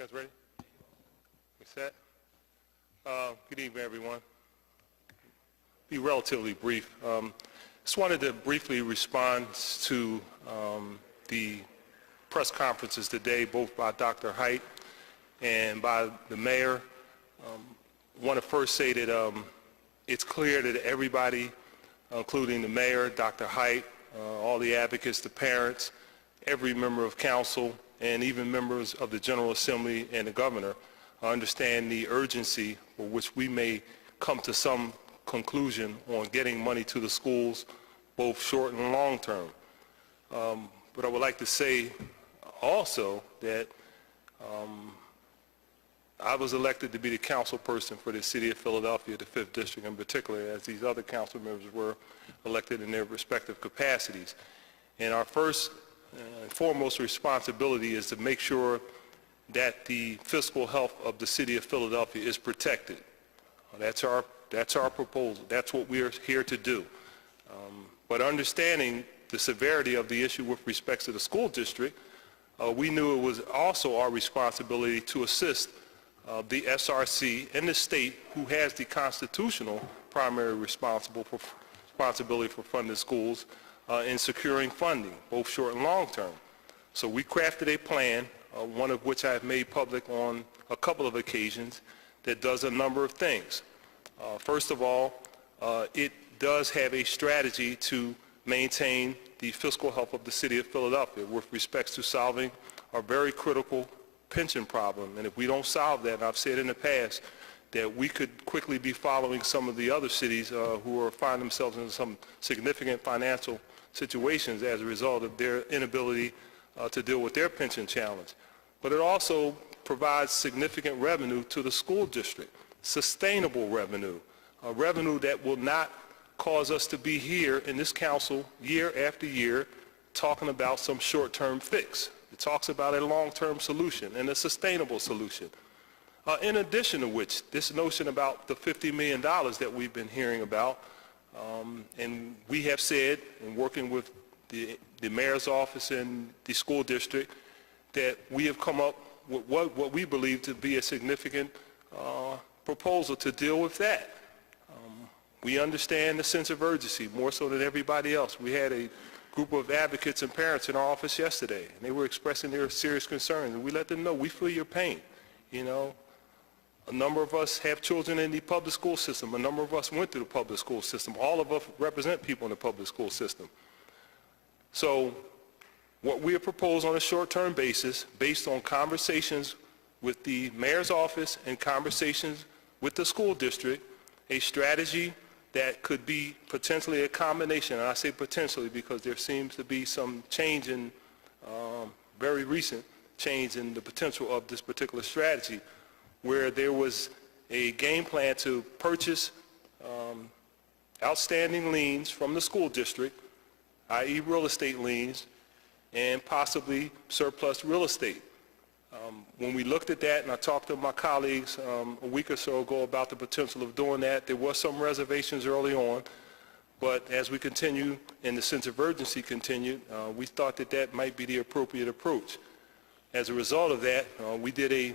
You guys ready? We set? Good evening, everyone. Be relatively brief. Just wanted to briefly respond to the press conferences today, both by Dr. Height and by the mayor. Want to first say that it's clear that everybody, including the mayor, Dr. Height, all the advocates, the parents, every member of council, and even members of the General Assembly and the governor understand the urgency for which we may come to some conclusion on getting money to the schools, both short and long term. But I would like to say also that I was elected to be the council person for the city of Philadelphia, the 5th District in particular, as these other council members were elected in their respective capacities. And our first and foremost responsibility is to make sure that the fiscal health of the city of Philadelphia is protected. That's our proposal. That's what we are here to do. But understanding the severity of the issue with respect to the school district, we knew it was also our responsibility to assist the SRC and the state, who has the constitutional primary responsibility for funding schools, in securing funding, both short and long term. So we crafted a plan, one of which I have made public on a couple of occasions, that does a number of things. First of all, it does have a strategy to maintain the fiscal health of the city of Philadelphia with respect to solving our very critical pension problem. And if we don't solve that, and I've said in the past that we could quickly be following some of the other cities who are finding themselves in some significant financial situations as a result of their inability to deal with their pension challenge. But it also provides significant revenue to the school district, sustainable revenue, a revenue that will not cause us to be here in this council year after year talking about some short-term fix. It talks about a long-term solution and a sustainable solution. In addition to which, this notion about the $50 million that we've been hearing about, and we have said, in working with the mayor's office and the school district, that we have come up with what we believe to be a significant proposal to deal with that. We understand the sense of urgency more so than everybody else. We had a group of advocates and parents in our office yesterday, and they were expressing their serious concerns, and we let them know we feel your pain. You know, a number of us have children in the public school system. A number of us went through the public school system. All of us represent people in the public school system. So what we have proposed on a short-term basis, based on conversations with the mayor's office and conversations with the school district, a strategy that could be potentially a combination, and I say potentially because there seems to be some change in, very recent change in the potential of this particular strategy, where there was a game plan to purchase outstanding liens from the school district, i.e. real estate liens, and possibly surplus real estate. When we looked at that, and I talked to my colleagues a week or so ago about the potential of doing that, there was some reservations early on, but as we continue and the sense of urgency continued, we thought that that might be the appropriate approach. As a result of that, we did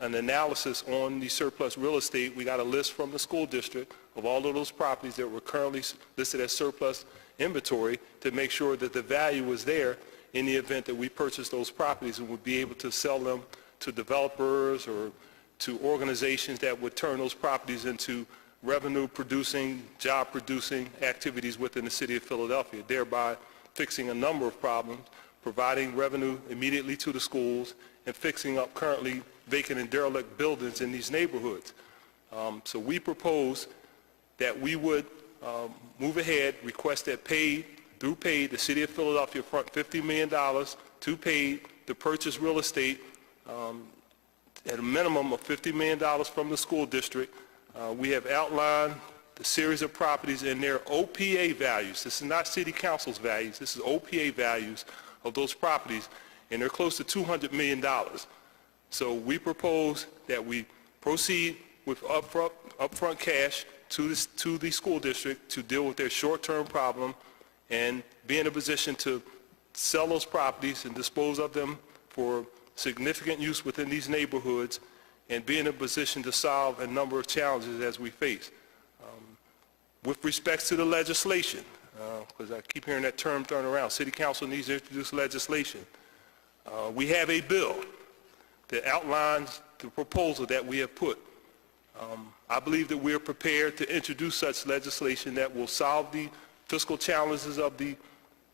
an analysis on the surplus real estate. We got a list from the school district of all of those properties that were currently listed as surplus inventory to make sure that the value was there in the event that we purchased those properties and would be able to sell them to developers or to organizations that would turn those properties into revenue-producing, job-producing activities within the city of Philadelphia, thereby fixing a number of problems, providing revenue immediately to the schools, and fixing up currently vacant and derelict buildings in these neighborhoods. So we propose that we would move ahead, request that through PAID, the city of Philadelphia front $50 million to PAID to purchase real estate at a minimum of $50 million from the school district. We have outlined the series of properties and their OPA values. This is not city council's values. This is OPA values of those properties, and they're close to $200 million. So we propose that we proceed with upfront cash to the school district to deal with their short-term problem and be in a position to sell those properties and dispose of them for significant use within these neighborhoods and be in a position to solve a number of challenges as we face. With respect to the legislation, because I keep hearing that term thrown around, City Council needs to introduce legislation. We have a bill that outlines the proposal that we have put. I believe that we are prepared to introduce such legislation that will solve the fiscal challenges of the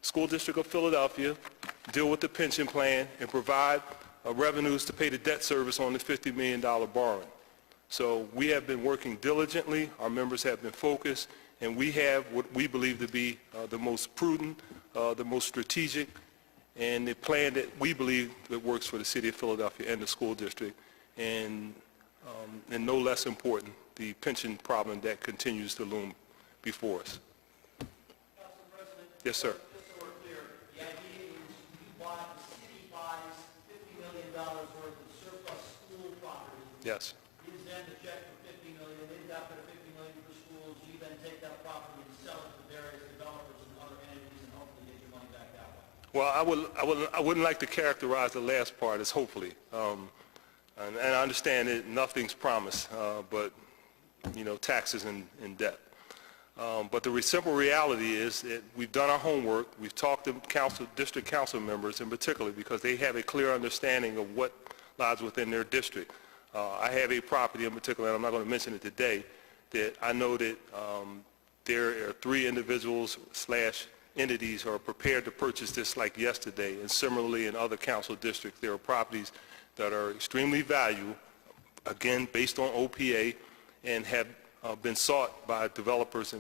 School District of Philadelphia, deal with the pension plan, and provide revenues to pay the debt service on the $50 million borrowing. So we have been working diligently, our members have been focused, and we have what we believe to be the most prudent, the most strategic, and the plan that we believe that works for the City of Philadelphia and the school district, and no less important, the pension problem that continues to loom before us. Council President, yes, sir. just so we're clear, the idea is the city buys $50 million worth of surplus school property. Yes. Gives them the check for $50 million. They've got their $50 million for schools. You then take that property and sell it to various developers and other entities and hopefully get your money back that way. Well, I wouldn't like to characterize the last part as hopefully. And I understand that nothing's promised, but, you know, taxes and debt. But the simple reality is that we've done our homework. We've talked to district council members in particular because they have a clear understanding of what lies within their district. I have a property in particular, and I'm not going to mention it today, that I know that there are 3 individuals / entities who are prepared to purchase this like yesterday. And similarly in other council districts, there are properties that are extremely valuable, again, based on OPA, and have been sought by developers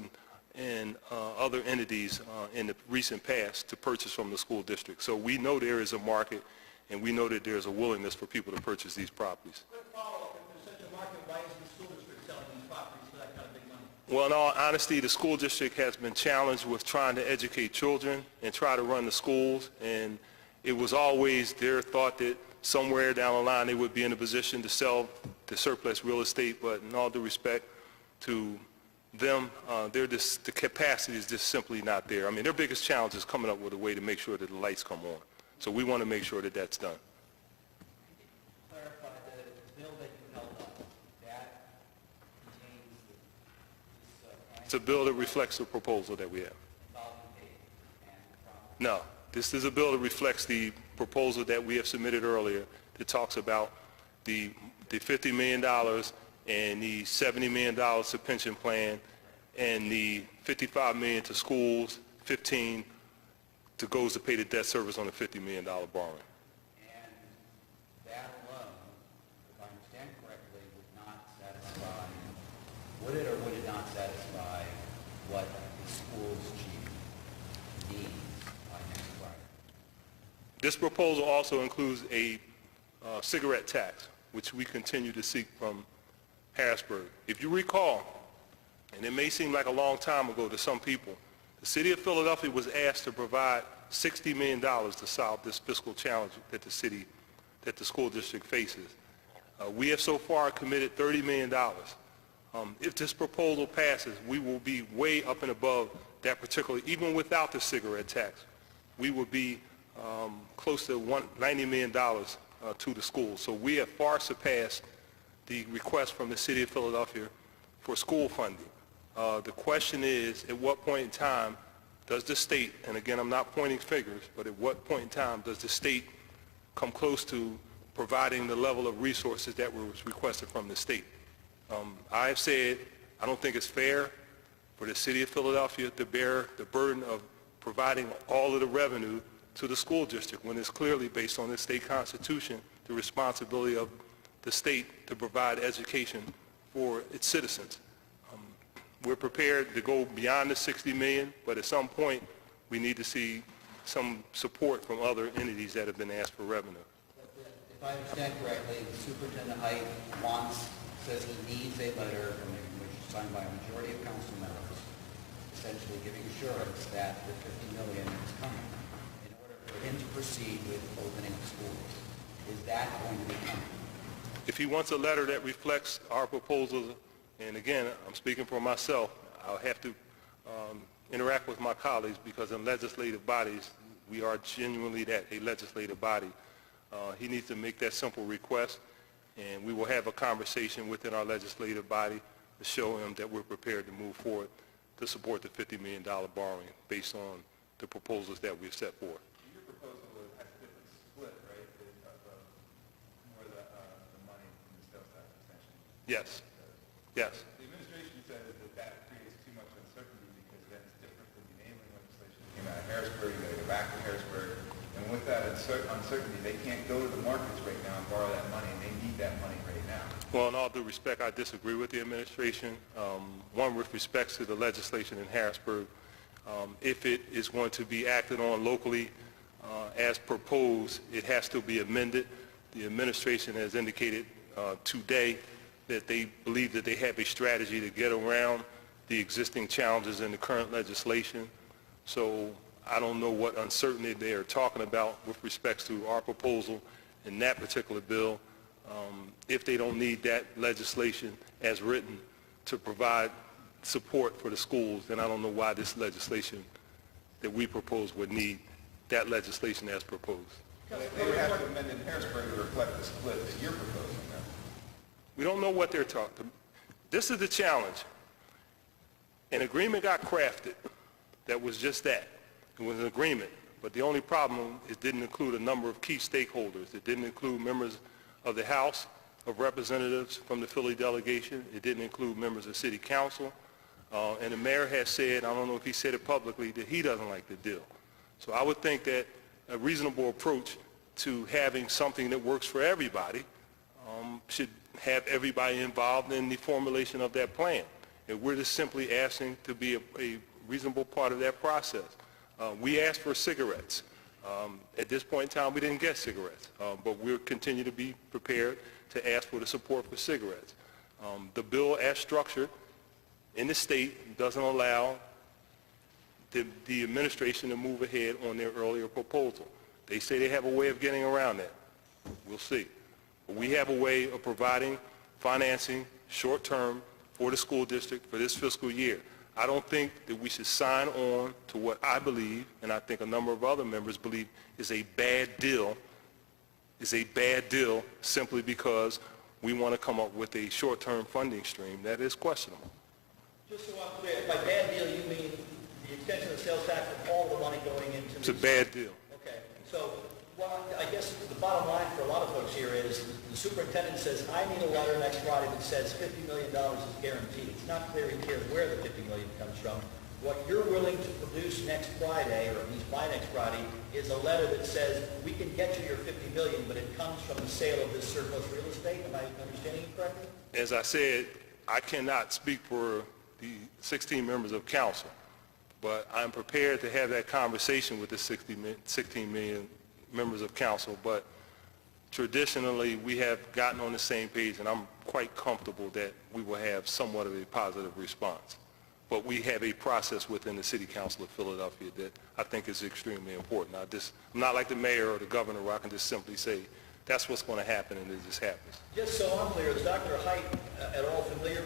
and other entities in the recent past to purchase from the school district. So we know there is a market, and we know that there's a willingness for people to purchase these properties. Quick follow-up, if there's such a market, why isn't the school district selling these properties for that kind of big money? Well, in all honesty, the school district has been challenged with trying to educate children and try to run the schools, and it was always their thought that somewhere down the line they would be in a position to sell the surplus real estate, but in all due respect to them, the capacity is just simply not there. I mean, their biggest challenge is coming up with a way to make sure that the lights come on. So we want to make sure that that's done. Clarify the bill that you held up, that contains this It's a bill that reflects the proposal that we have. No, this is a bill that reflects the proposal that we have submitted earlier that talks about the $50 million and the $70 million to pension plan and the $55 million to schools, 15 to goes to pay the debt service on the $50 million borrowing. And that alone, if I understand correctly, would not satisfy, would it or would it not satisfy what the school's chief needs by next Friday? This proposal also includes a cigarette tax, which we continue to seek from Harrisburg. If you recall, and it may seem like a long time ago to some people, the City of Philadelphia was asked to provide $60 million to solve this fiscal challenge that the school district faces. We have so far committed $30 million. If this proposal passes, we will be way up and above that particular, even without the cigarette tax, we will be close to $90 million to the schools. So we have far surpassed the request from the City of Philadelphia for school funding. The question is, at what point in time does the state, and again, I'm not pointing fingers, but at what point in time does the state come close to providing the level of resources that was requested from the state? I have said I don't think it's fair for the City of Philadelphia to bear the burden of providing all of the revenue to the school district when it's clearly based on the state constitution, the responsibility of the state to provide education for its citizens. We're prepared to go beyond the $60 million, but at some point we need to see some support from other entities that have been asked for revenue. If I understand correctly, the superintendent Height says he needs a letter from him, which is signed by a majority of council members, essentially giving assurance that the $50 million is coming in order for him to proceed with opening schools. Is that going to be coming? If he wants a letter that reflects our proposals, and again, I'm speaking for myself, I'll have to interact with my colleagues because in legislative bodies, we are genuinely that, a legislative body. He needs to make that simple request, and we will have a conversation within our legislative body to show him that we're prepared to move forward to support the $50 million borrowing based on the proposals that we've set forth. Your proposal has a different split, right, of more the money from the sales tax extension? Yes. Yes. The administration says that that creates too much uncertainty because then it's different than the enabling legislation that came out of Harrisburg. You got to go back to Harrisburg. And with that uncertainty, they can't go to the markets right now and borrow that money, and they need that money right now. Well, in all due respect, I disagree with the administration. One, with respects to the legislation in Harrisburg, if it is going to be acted on locally as proposed, it has to be amended. The administration has indicated today that they believe that they have a strategy to get around the existing challenges in the current legislation. So I don't know what uncertainty they are talking about with respects to our proposal in that particular bill. If they don't need that legislation as written to provide support for the schools, then I don't know why this legislation that we propose would need that legislation as proposed. They would have to amend in Harrisburg to reflect the split that you're proposing now. We don't know what they're talking. This is the challenge. An agreement got crafted that was just that. It was an agreement, but the only problem, it didn't include a number of key stakeholders. It didn't include members of the House of Representatives from the Philly delegation. It didn't include members of City Council. And the mayor has said, I don't know if he said it publicly, that he doesn't like the deal. So I would think that a reasonable approach to having something that works for everybody should have everybody involved in the formulation of that plan. And we're just simply asking to be a reasonable part of that process. We asked for cigarettes. At this point in time, we didn't get cigarettes, but we'll continue to be prepared to ask for the support for cigarettes. The bill as structured in the state doesn't allow the administration to move ahead on their earlier proposal. They say they have a way of getting around that. We'll see. But we have a way of providing financing short-term for the school district for this fiscal year. I don't think that we should sign on to what I believe, and I think a number of other members believe, is a bad deal simply because we want to come up with a short-term funding stream that is questionable. Just so I'm clear, by bad deal, you mean the extension of the sales tax and all the money going into... It's a bad deal. Okay, so I guess the bottom line for a lot of folks here is the superintendent says, I need a letter next Friday that says $50 million is guaranteed. It's not clear he cares where the $50 million comes from. What you're willing to produce next Friday, or at least by next Friday, is a letter that says, we can get you your $50 million, but it comes from the sale of this surplus real estate. Am I understanding it correctly? As I said, I cannot speak for the 16 members of council, but I'm prepared to have that conversation with the 16 million members of council. But traditionally, we have gotten on the same page, and I'm quite comfortable that we will have somewhat of a positive response. But we have a process within the City Council of Philadelphia that I think is extremely important. I'm not like the mayor or the governor where I can just simply say, that's what's going to happen, and it just happens. Just so I'm clear, is Dr. Height at all familiar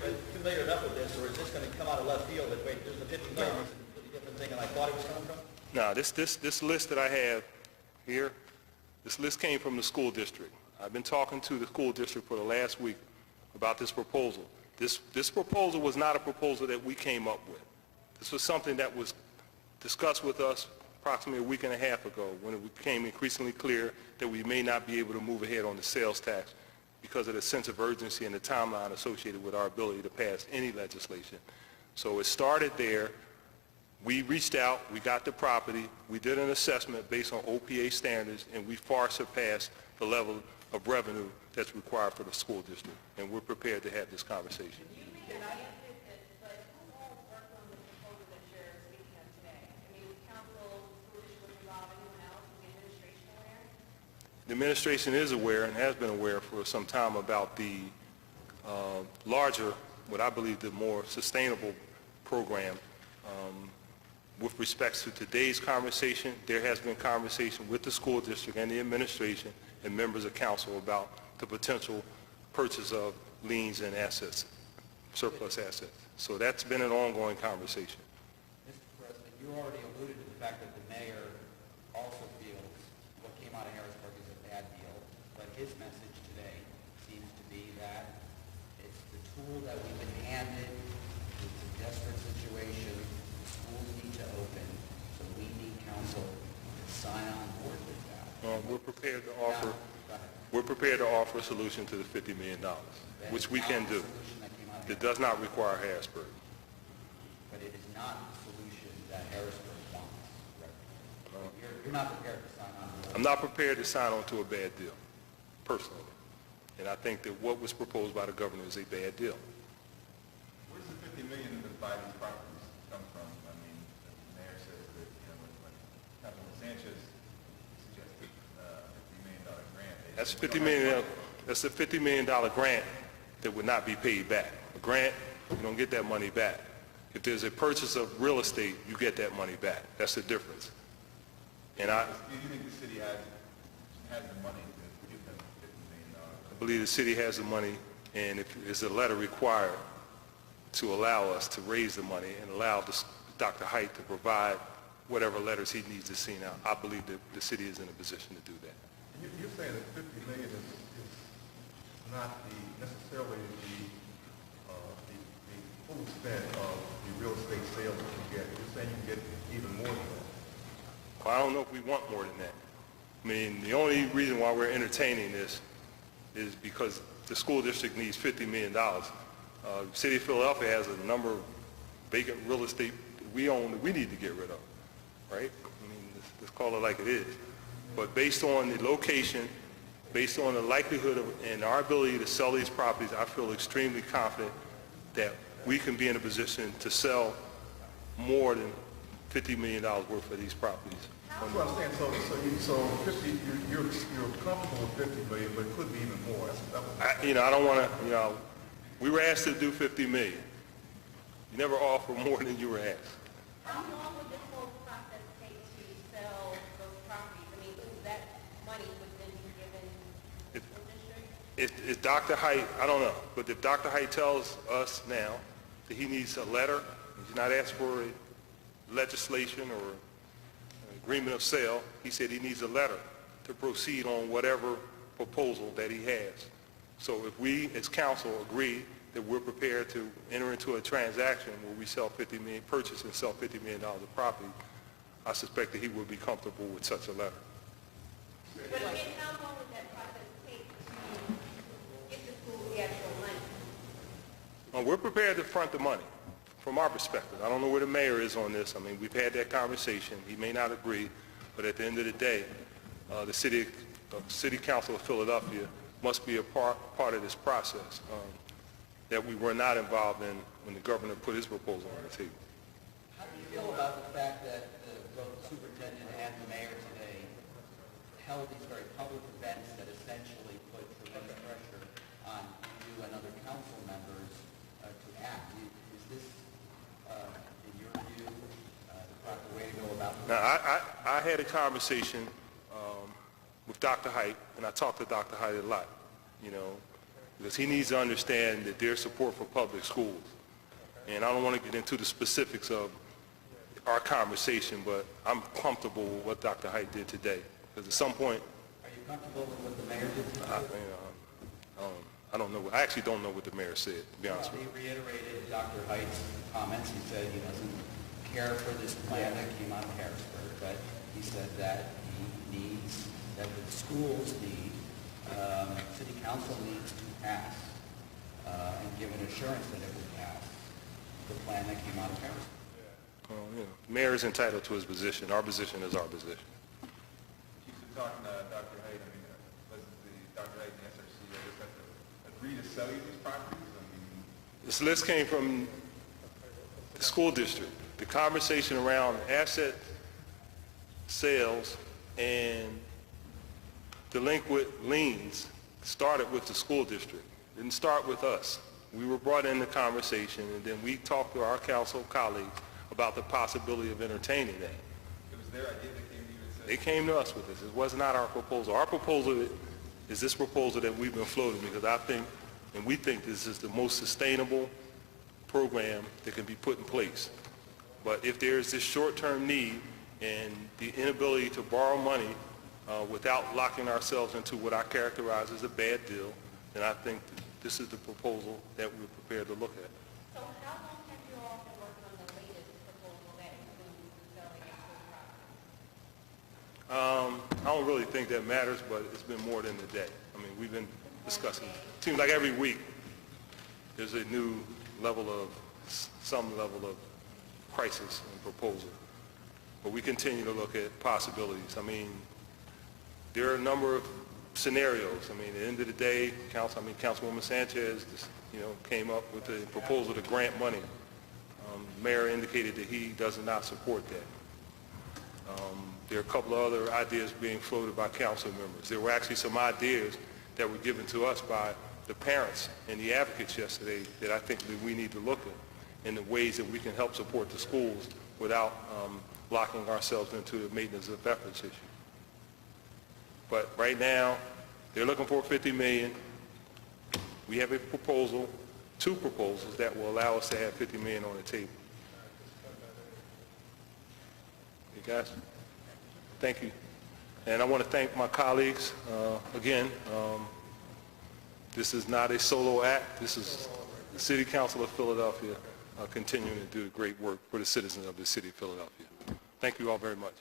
enough with this, or is this going to come out of left field that, wait, there's the $50 million, it's a completely different thing than I thought it was coming from? Now, this list that I have here, this list came from the school district. I've been talking to the school district for the last week about this proposal. This proposal was not a proposal that we came up with. This was something that was discussed with us approximately a week and a half ago when it became increasingly clear that we may not be able to move ahead on the sales tax because of the sense of urgency and the timeline associated with our ability to pass any legislation. So it started there. We reached out, we got the property, we did an assessment based on OPA standards, and we far surpassed the level of revenue that's required for the school district, and we're prepared to have this conversation. Can I ask you this, but who all worked on the proposal that you're speaking of today? I mean, was council, school district was involved, anyone else, was the administration aware? The administration is aware and has been aware for some time about the larger, what I believe the more sustainable program. With respects to today's conversation, there has been conversation with the school district and the administration and members of council about the potential purchase of liens and assets, surplus assets. So that's been an ongoing conversation. Mr. President, you already alluded to the fact that the mayor also feels what came out of Harrisburg is a bad deal. prepared to offer, we're prepared to offer a solution to the $50 million, which we can do. Solution that came out of It does not require Harrisburg. But it is not the solution that Harrisburg wants. You're not prepared to sign on to it. I'm not prepared to sign on to a bad deal, personally. And I think that what was proposed by the governor is a bad deal. Where's the 50 million to buy these properties come from? I mean, the mayor says that, you know, when Councilwoman Sanchez suggested $50 million grant. That's $50 million, that's a $50 million grant that would not be paid back. A grant, you don't get that money back. If there's a purchase of real estate, you get that money back. That's the difference. And I Do you think the city has the money to give them $50 million? believe the city has the money, and if there's a letter required to allow us to raise the money and allow Dr. Height to provide whatever letters he needs to send out, I believe that the city is in a position to do that. You're saying that 50 million is not necessarily the full extent of the real estate sales that you get. You're saying you can get even more than that. Well, I don't know if we want more than that. I mean, the only reason why we're entertaining this is because the school district needs $50 million. City of Philadelphia has a number of vacant real estate that we own that we need to get rid of, right? I mean, let's call it like it is. But based on the location, based on the likelihood of, and our ability to sell these properties, I feel extremely confident that we can be in a position to sell more than $50 million worth of these properties. That's what I'm saying. So 50, you're comfortable with 50 million, but it could be even more. I don't want to, we were asked to do 50 million. You never offer more than you were asked. How long would this whole process take to sell those properties? I mean, that money would then be given to the district? If Dr. Height, I don't know, but if Dr. Height tells us now that he needs a letter, he's not asked for a legislation or an agreement of sale, he said he needs a letter to proceed on whatever proposal that he has. So if we as council agree that we're prepared to enter into a transaction where we sell 50 million, purchase and sell $50 million of property, I suspect that he would be comfortable with such a letter. But again, how long would that process take to get the school the actual money? We're prepared to front the money, from our perspective. I don't know where the mayor is on this. I mean, we've had that conversation. He may not agree, but at the end of the day, the City Council of Philadelphia must be a part of this process that we were not involved in when the governor put his proposal on the table. How do you feel about the fact that both the superintendent and the mayor today held these very public events that essentially put tremendous pressure on you and other council members to act? Is this, in your view, the proper way to go about it? Now, I had a conversation with Dr. Height, and I talked to Dr. Height a lot, because he needs to understand that there's support for public schools. And I don't want to get into the specifics of our conversation, but I'm comfortable with what Dr. Height did today. Because at some point, Are you comfortable with what the mayor did today? I don't know. I actually don't know what the mayor said, to be honest with you. He reiterated Dr. Height's comments. He said he doesn't care for this plan that came out of Harrisburg, but he said that he needs, that the schools need, city council needs to pass and give an assurance that it will pass the plan that came out of Harrisburg. Well, the mayor is entitled to his position. Our position is our position. Chief, so talking to Dr. Height, I mean, was the Dr. Height and the SRC just have to agree to sell you these properties? I mean, This list came from the school district. The conversation around asset sales and delinquent liens started with the school district. It didn't start with us. We were brought in the conversation, and then we talked to our council colleagues about the possibility of entertaining that. it was their idea that came to you and said, They came to us with this. It was not our proposal. Our proposal is this proposal that we've been floating, because I think, and we think this is the most sustainable program that can be put in place. But if there's this short-term need and the inability to borrow money without locking ourselves into what I characterize as a bad deal, then I think this is the proposal that we're prepared to look at. So how long have you all been working on the latest proposal that includes selling of school property? I don't really think that matters, but it's been more than a day. I mean, we've been discussing, it seems like every week there's a new level of, some level of crisis and proposal. But we continue to look at possibilities. I mean, there are a number of scenarios. I mean, at the end of the day, Councilwoman Sanchez, came up with a proposal to grant money. The mayor indicated that he does not support that. There are a couple of other ideas being floated by council members. There were actually some ideas that were given to us by the parents and the advocates yesterday that I think that we need to look at in the ways that we can help support the schools without locking ourselves into the maintenance of efforts issue. But right now, they're looking for $50 million. We have a proposal, 2 proposals that will allow us to have $50 million on the table. You guys, thank you. And I want to thank my colleagues again. This is not a solo act. This is the City Council of Philadelphia continuing to do great work for the citizens of the City of Philadelphia. Thank you all very much.